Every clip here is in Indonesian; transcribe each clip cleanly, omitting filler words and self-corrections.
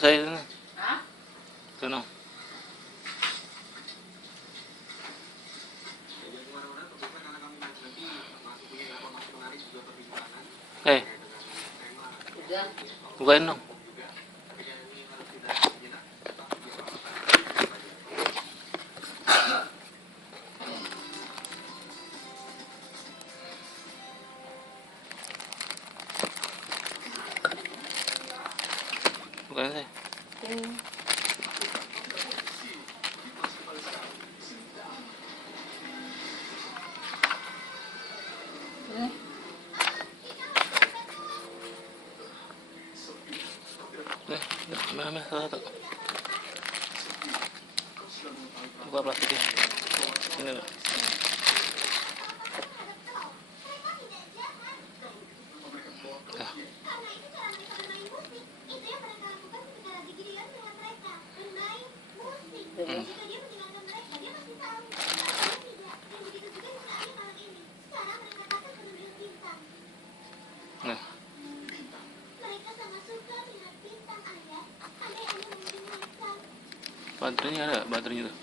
saya sana. Sana. Bukain dong. Bukain saya. Mana satu. Buka plastiknya. Ini loh. Nah. Baterainya ada, baterainya tuh.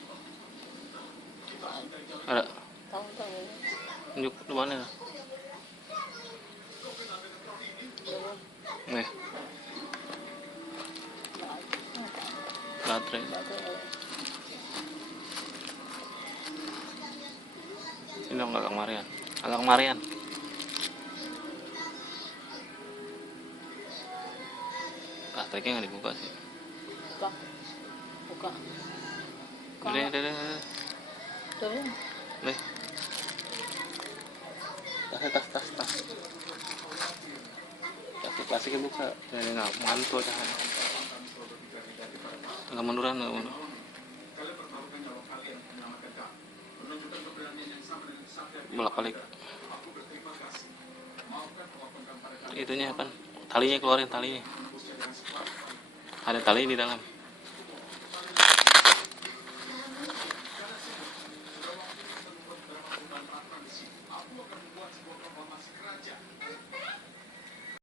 Ada. Tunjuk di mana? Nih. Baterai. Ini dong agak kemarian. Agak kemarian. Baterainya nggak dibuka sih. Buka. Udah. Nih. Tas. Plastiknya buka. Jadi nggak mantul jangan. Nggak munduran. Bolak-balik. Itunya apa? Talinya keluarin talinya. Ada tali di dalam.